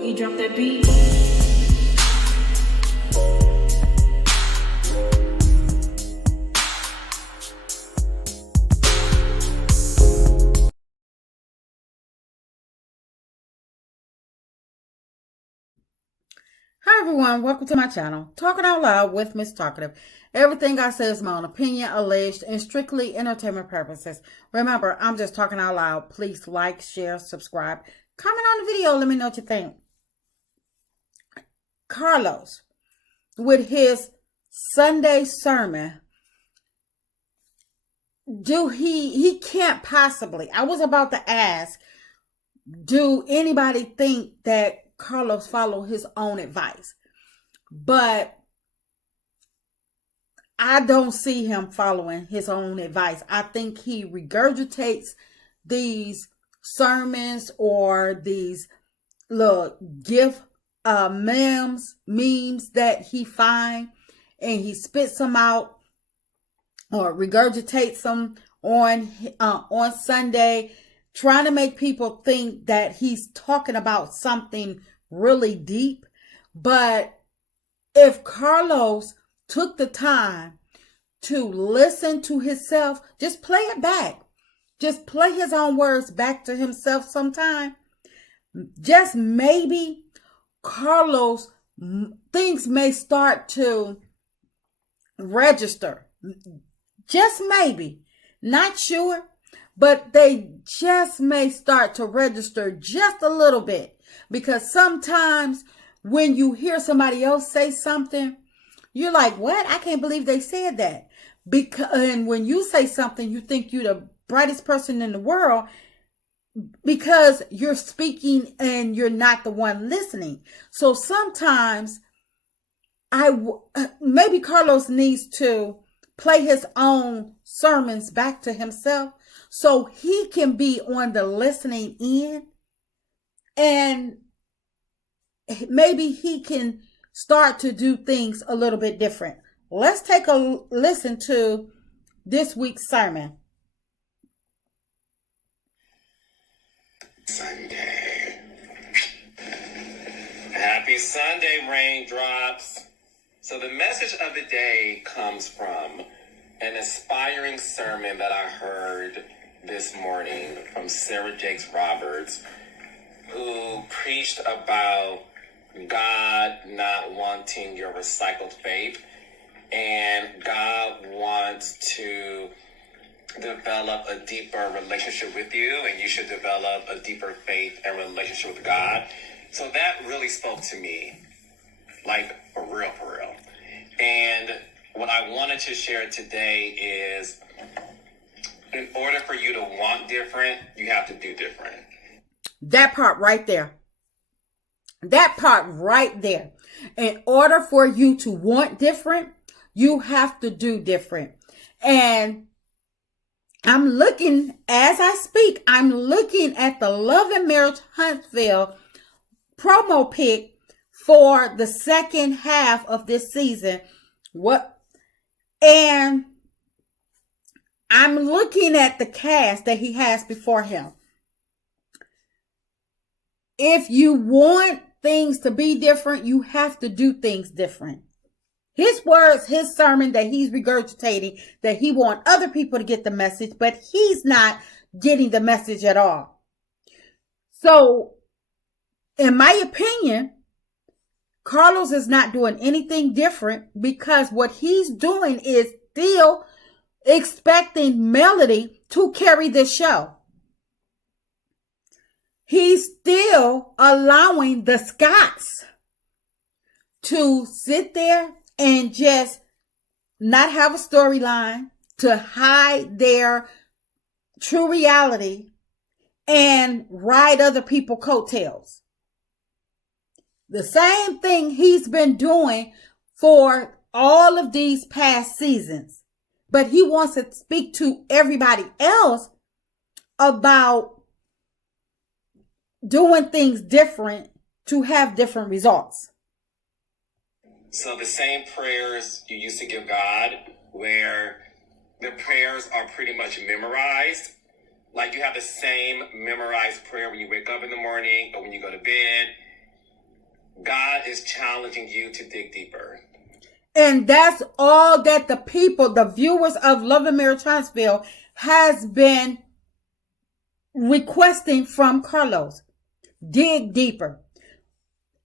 Boogie, drop that beat. Hi everyone, welcome to my channel, Talking Out Loud with Miss Talkative. Everything I say is my own opinion, alleged, and strictly entertainment purposes. Remember, I'm just talking out loud. Please like, share, subscribe, comment on the video, let me know what you think. Carlos, with his Sunday sermon, he can't possibly, I was about to ask, do anybody think that Carlos follow his own advice? But I don't see him following his own advice. I think he regurgitates these sermons or these little gift memes that he find, and he spits them out or regurgitates them on Sunday, trying to make people think that he's talking about something really deep. But if Carlos took the time to listen to himself, just play it back. Just play his own words back to himself sometime. Just maybe Carlos, things may start to register. Just maybe. Not sure. But they just may start to register just a little bit. Because sometimes when you hear somebody else say something, you're like, what? I can't believe they said that. And when you say something, you think you're the brightest person in the world because you're speaking and you're not the one listening. So sometimes maybe Carlos needs to play his own sermons back to himself so he can be on the listening end, and maybe he can start to do things a little bit different. Let's take a listen to this week's sermon. Sunday. Happy Sunday, raindrops. So the message of the day comes from an inspiring sermon that I heard this morning from Sarah Jakes Roberts, who preached about God not wanting your recycled faith, and God wants to develop a deeper relationship with you, and you should develop a deeper faith and relationship with God. So that really spoke to me, like for real. And what I wanted to share today is, in order for you to want different, you have to do different. That part right there. That part right there. In order for you to want different, you have to do different. And I'm looking, as I speak, I'm looking at the Love and Marriage Huntsville promo pic for the second half of this season. And I'm looking at the cast that he has before him. If you want things to be different, you have to do things different. His words, his sermon that he's regurgitating, that he wants other people to get the message, but he's not getting the message at all. So, in my opinion, Carlos is not doing anything different, because what he's doing is still expecting Melody to carry the show. He's still allowing the Scotts to sit there and just not have a storyline, to hide their true reality and ride other people's coattails. The same thing he's been doing for all of these past seasons. But he wants to speak to everybody else about doing things different to have different results. So the same prayers you used to give God, where the prayers are pretty much memorized, like you have the same memorized prayer when you wake up in the morning or when you go to bed, God is challenging you to dig deeper. And that's all that the people, the viewers of Love and Marriage Huntsville, has been requesting from Carlos. Dig deeper.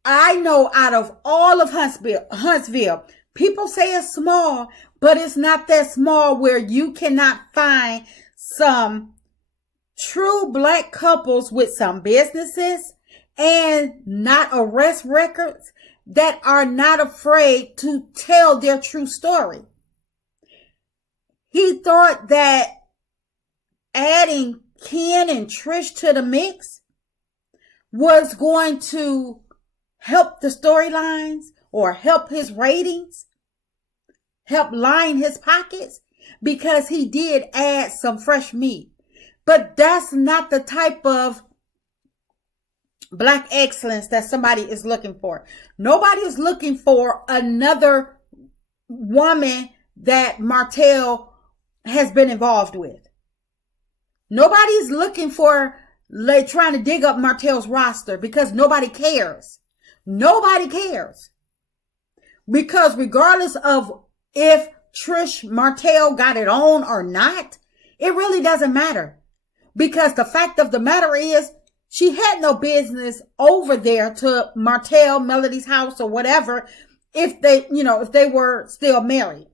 I know out of all of Huntsville, people say it's small, but it's not that small where you cannot find some true black couples with some businesses and not arrest records that are not afraid to tell their true story. He thought that adding Ken and Trish to the mix was going to help the storylines or help his ratings, help line his pockets, because he did add some fresh meat. But that's not the type of black excellence that somebody is looking for. Nobody is looking for another woman that Martell has been involved with. Nobody's looking for trying to dig up Martell's roster because nobody cares. Nobody cares. Because regardless of if Trish Martell got it on or not, it really doesn't matter. Because the fact of the matter is, she had no business over there to Martell, Melody's house or whatever, if they were still married.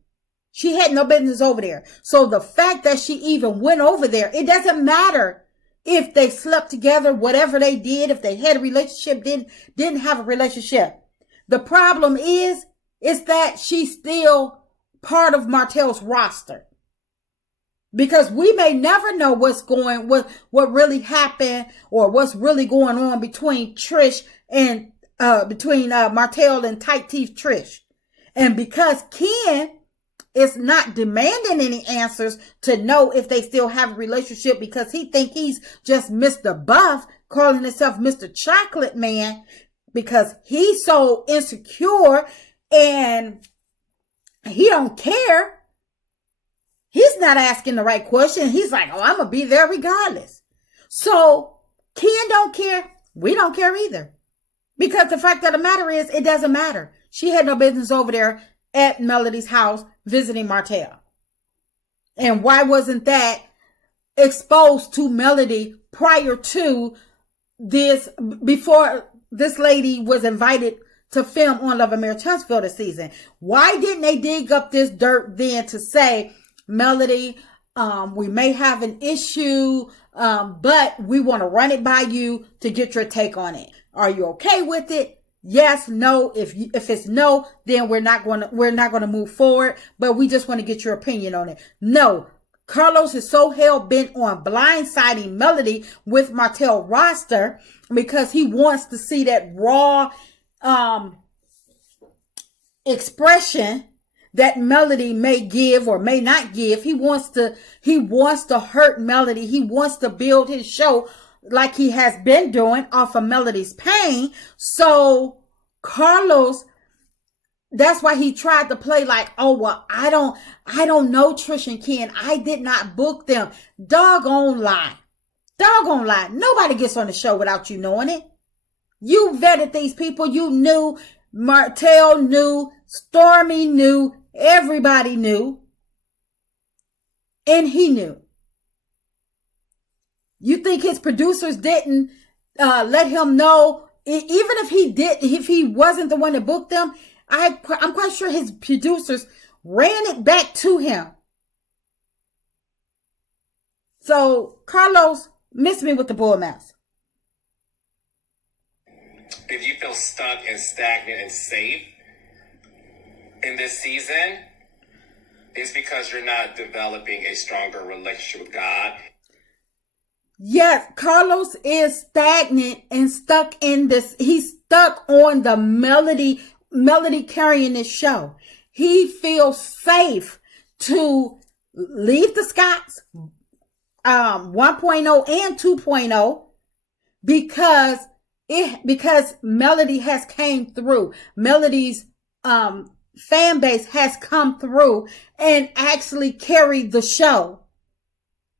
She had no business over there. So the fact that she even went over there, it doesn't matter if they slept together, whatever they did, if they had a relationship, didn't have a relationship. The problem is that she's still part of Martell's roster. Because we may never know what really happened or what's really going on between Trish and between Martell and Tight Teeth Trish. And because Ken is not demanding any answers to know if they still have a relationship, because he think he's just Mr. Buff, calling himself Mr. Chocolate Man, because he's so insecure and he don't care. He's not asking the right question. He's like, oh, I'm going to be there regardless. So Ken don't care. We don't care either. Because the fact of the matter is, it doesn't matter. She had no business over there at Melody's house visiting Martell. And why wasn't that exposed to Melody prior to this, before this lady was invited to film on Love and Marriage Huntsville this season? Why didn't they dig up this dirt then to say, Melody, we may have an issue, but we want to run it by you to get your take on it. Are you okay with it? Yes, no. If it's no, then we're not going to move forward, but we just want to get your opinion on it. No. Carlos is so hell bent on blindsiding Melody with Martell roster because he wants to see that raw expression that Melody may give or may not give. He wants to hurt Melody. He wants to build his show like he has been doing off of Melody's pain. So Carlos, that's why he tried to play like, oh, well, I don't know Trish and Ken. I did not book them. Doggone lie. Doggone lie. Nobody gets on the show without you knowing it. You vetted these people. You knew. Martell knew. Stormy knew. Everybody knew. And he knew. You think his producers didn't let him know? Even if he wasn't the one that booked them, I'm quite sure his producers ran it back to him. So Carlos missed me with the bull mouth. If you feel stuck and stagnant and safe in this season, it's because you're not developing a stronger relationship with God. Yes, Carlos is stagnant and stuck in this. He's stuck on the Melody carrying this show. He feels safe to leave the Scotts 1.0 and 2.0 because Melody has came through. Melody's fan base has come through and actually carried the show.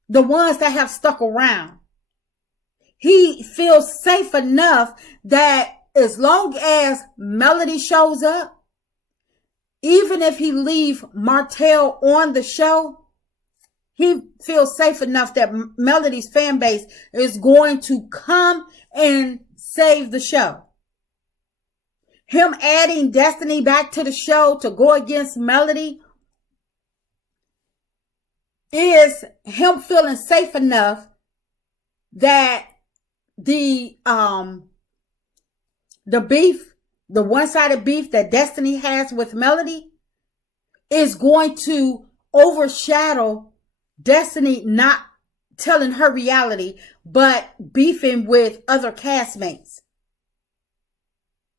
The ones that have stuck around. He feels safe enough that as long as Melody shows up, even if he leave Martell on the show, he feels safe enough that Melody's fan base is going to come and save the show. Him adding Destiny back to the show to go against Melody is him feeling safe enough that the beef, the one-sided beef that Destiny has with Melody is going to overshadow Destiny not telling her reality, but beefing with other castmates.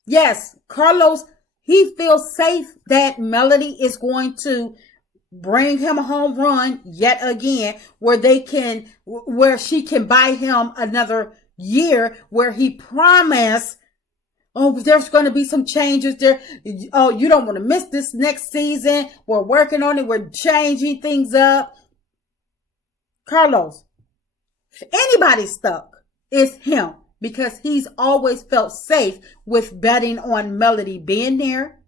Yes, Carlos, he feels safe that Melody is going to bring him a home run yet again, where she can buy him another year, where he promised, oh, there's going to be some changes there. Oh, you don't want to miss this next season. We're working on it. We're changing things up. Carlos, if anybody's stuck, it's him, because he's always felt safe with betting on Melody being there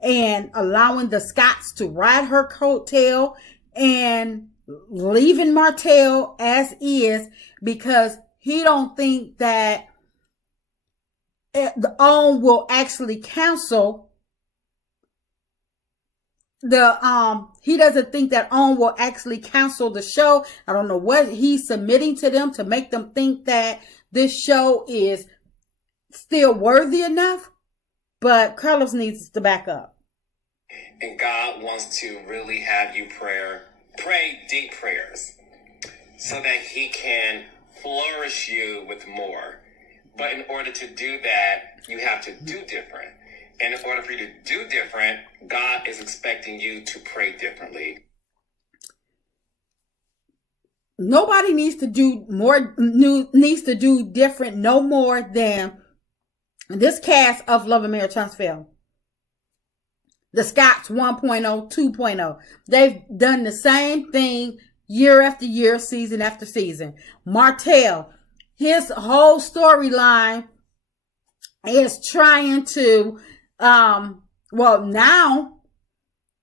and allowing the Scotts to ride her coattail and leaving Martell as is, because he don't think that the OWN will actually cancel he doesn't think that OWN will actually cancel the show. I don't know what he's submitting to them to make them think that this show is still worthy enough, but Carlos needs to back up. And God wants to really have you pray deep prayers so that he can flourish you with more. But in order to do that, you have to do different. And in order for you to do different, God is expecting you to pray differently. Nobody needs to do different no more than this cast of Love and Marriage Huntsville. The Scotts 1.0, 2.0. They've done the same thing year after year, season after season. Martell, his whole storyline is trying to, now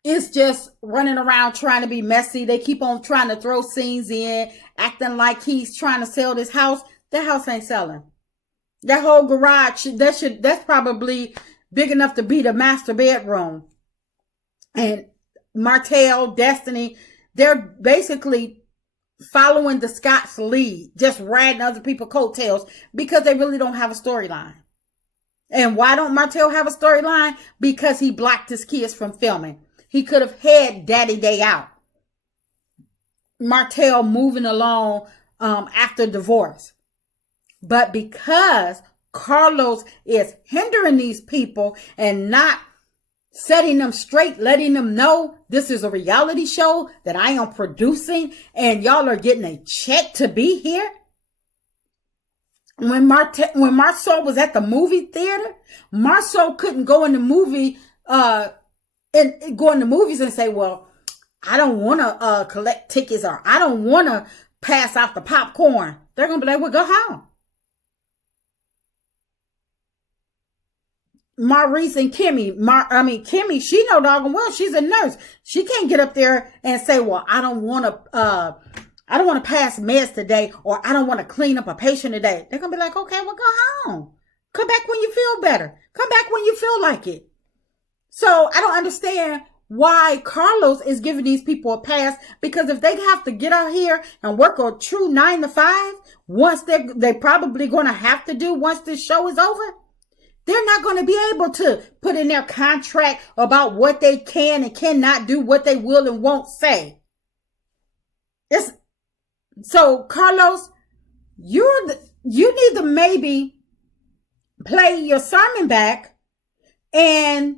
it's just running around trying to be messy. They keep on trying to throw scenes in, acting like he's trying to sell this house. That house ain't selling. That whole garage, that's probably big enough to be the master bedroom. And Martell, Destiny, they're basically following the Scotts' lead, just riding other people's coattails, because they really don't have a storyline. And why don't Martell have a storyline? Because he blocked his kids from filming. He could have had Daddy Day out. Martell moving along after divorce. But because Carlos is hindering these people and not setting them straight, letting them know this is a reality show that I am producing and y'all are getting a check to be here. When Marceau was at the movie theater, Marceau couldn't go in the movie and go in the movies and say, well, I don't want to collect tickets, or I don't want to pass out the popcorn. They're going to be like, well, go home. Maurice and Kimmy, Kimmy, she know doggone well she's a nurse. She can't get up there and say, well, I don't want to pass meds today, or I don't want to clean up a patient today. They're going to be like, okay, well, go home. Come back when you feel better. Come back when you feel like it. So I don't understand why Carlos is giving these people a pass, because if they have to get out here and work a true 9 to 5, once they're probably going to have to do once this show is over, they're not going to be able to put in their contract about what they can and cannot do, what they will and won't say. So, Carlos, you need to maybe play your sermon back and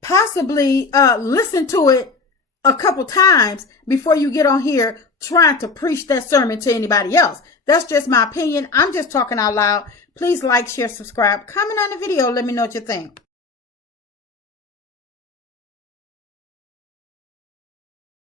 possibly listen to it a couple times before you get on here trying to preach that sermon to anybody else. That's just my opinion. I'm just talking out loud. Please like, share, subscribe, comment on the video. Let me know what you think.